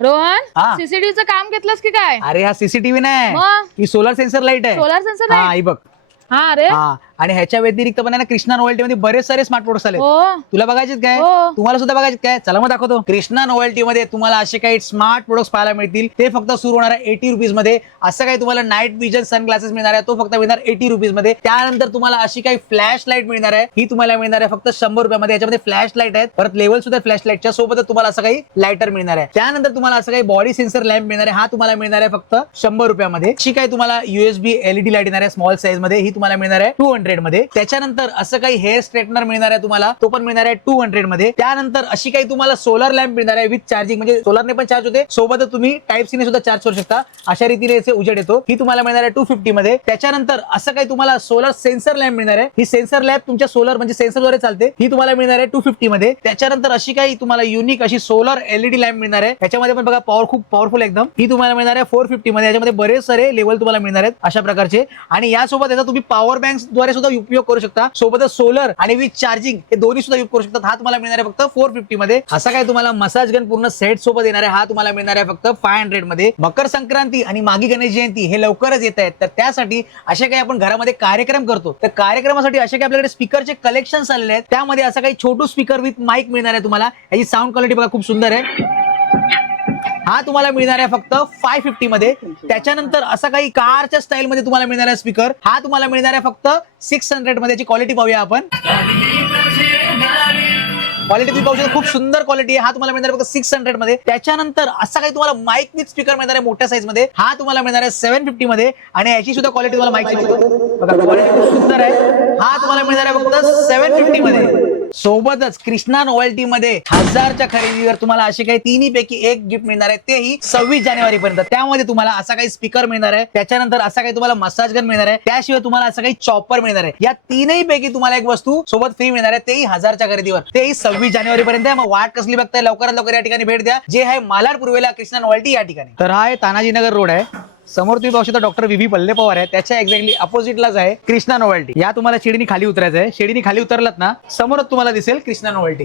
रोहन हा. सीसीटीव्हीचं काम घेतलंस की काय? अरे हा सीसीटीव्ही नाही, मग? ही सोलर सेन्सर लाईट आहे. सोलार सेन्सर हा नाही? ही बघ. हा अरे हा आणि ह्याच्या व्यतिरिक्त पण आहे ना, कृष्णा नोव्हेल्टी मध्ये बरेच सारे स्मार्ट प्रोडक्ट्स आले. हो तुला बघायचे काय? हो. तुम्हाला सुद्धा बघायचे काय? चला मग दाखवतो. कृष्णा नोव्हेल्टी मध्ये तुम्हाला असे काही स्मार्ट प्रोडक्ट्स पाहायला मिळतील. ते फक्त सुरू होणार आहे 80 रुपीज मध्ये. असं काही तुम्हाला नाईट विजन सन ग्लासेस मिळणार आहे, तो फक्त मिळणार 80 रुपीज मध्ये. त्यानंतर तुम्हाला अशी काही फ्लॅश लाईट मिळणार आहे, ही तुम्हाला मिळणार आहे फक्त 100 रुपयामध्ये. याच्यामध्ये फ्लॅश लाईट आहेत, परत लेवल सुद्धा फ्लॅश लाईटच्या सोबतच तुम्हाला असं काही लायटर मिळणार आहे. त्यानंतर तुम्हाला असं काही बॉडी सेन्सर लॅम्प मिळणार आहे, हा तुम्हाला मिळणार आहे फक्त 100 रुपयामध्ये. अशी काही तुम्हाला USB LED लाईट येणार आहे स्मॉल साईज मध्ये, ही तुम्हाला मिळणार आहे 200 मध्ये. त्याच्यानंतर असं काही हेअर स्ट्रेटनर मिळणार आहे तुम्हाला, तो पण मिळणार आहे 200 मध्ये. त्यानंतर अशी काही तुम्हाला सोलर लॅम्प मिळणार आहे विथ चार्जिंग, म्हणजे सोलरने पण चार्ज होते, सोबतच तुम्ही टाइप सी ने सुद्धा चार्ज करू शकता. अशा रीतीने याचे उजेड येतो, ही तुम्हाला मिळणार आहे 250 मध्ये. त्याच्यानंतर असं काही तुम्हाला सोलर सेन्सर लॅम्प मिळणार आहे, ही सेन्सर लॅम्प तुमच्या सोलर म्हणजे सेन्सरद्वारे चालते, ही तुम्हाला मिळणार आहे 250 मध्ये. त्याच्यानंतर अशी काही तुम्हाला युनिक अशी सोलर LED लॅम्प मिळणार आहे, त्याच्यामध्ये पण बघा खूप पॉवरफुल एकदम, ही तुम्हाला मिळणार आहे 450 मध्ये. याच्यामध्ये बरेच सारे लेवल तुम्हाला मिळणार आहेत अशा प्रकारचे. आणि यासोबत याचा तुम्ही पॉवर बँक द्वारे सुद्धा उपयोग करू शकता, सोबतच सोलर आणि विथ चार्जिंग हे दोन्ही सुद्धा यूज करू शकतात. हा तुम्हाला मिळणार आहे फक्त 450 मध्ये. असा काय तुम्हाला मसाज गन पूर्ण सेट सोबत येणार आहे, हा तुम्हाला मिळणार आहे फक्त 500 मध्ये. मकर संक्रांती आणि मागी गणेश जयंती हे लवकरच येत आहेत, तर त्यासाठी असे काही आपण घरामध्ये कार्यक्रम करतो, तर कार्यक्रमासाठी असे काही आपल्याकडे स्पीकरचे कलेक्शन आलेले आहेत. त्यामध्ये असं काही छोटू स्पीकर विथ माईक मिळणार आहे तुम्हाला. याची साऊंड क्वालिटी बघा खूप सुंदर आहे, हा तुम्हाला मिळणार आहे फक्त 550 मध्ये. त्याच्यानंतर असा काही कारच्या स्टाईल मध्ये तुम्हाला मिळणार आहे स्पीकर, हा तुम्हाला मिळणार आहे फक्त 600 मध्ये. याची क्वालिटी पाहूया आपण. क्वालिटी तुम्ही पाहू शकता, खूप सुंदर क्वालिटी आहे. हा तुम्हाला मिळणार आहे फक्त 600 मध्ये. त्याच्यानंतर असा काही तुम्हाला माईक विथ स्पीकर मिळणार आहे मोठ्या साईज मध्ये, हा तुम्हाला मिळणार आहे 750 मध्ये. आणि याची सुद्धा क्वालिटी तुम्हाला माईक बघा, क्वालिटी खूप सुंदर आहे, हा तुम्हाला मिळणार आहे फक्त 750 मध्ये. सोबतच कृष्णा नोव्हेल्टी मध्ये 1000च्या खरेदीवर तुम्हाला असे काही तिन्ही पैकी एक गिफ्ट मिळणार आहे, तेही 26 जानेवारी पर्यंत. त्यामध्ये तुम्हाला असा काही स्पीकर मिळणार आहे, त्याच्यानंतर असा काही तुम्हाला मसाज गन मिळणार आहे, त्याशिवाय तुम्हाला असं काही चॉपर मिळणार आहे. या तीनही पैकी तुम्हाला एक वस्तू सोबत फ्री मिळणार आहे, तेही 1000च्या खरेदीवर, तेही 26 जानेवारी पर्यंत. मग वाट कसली बघताय, लवकरात लवकर या ठिकाणी भेट द्या, जे आहे मालाड पूर्वेला कृष्णा नोव्हेल्टी या ठिकाणी. तर हा आहे तानाजीनगर रोड आहे, समोर तुम्ही पाहू शकता डॉक्टर VV पल्ले पवार आहे, त्याच्या एक्झॅक्टली अपोजिटलाच आहे कृष्णा नोव्हेल्टी. या तुम्हाला शिडीनी खाली उतरायचं आहे, शिडीनी खाली उतरलात ना, समोरच तुम्हाला दिसेल कृष्णा नोव्हेल्टी.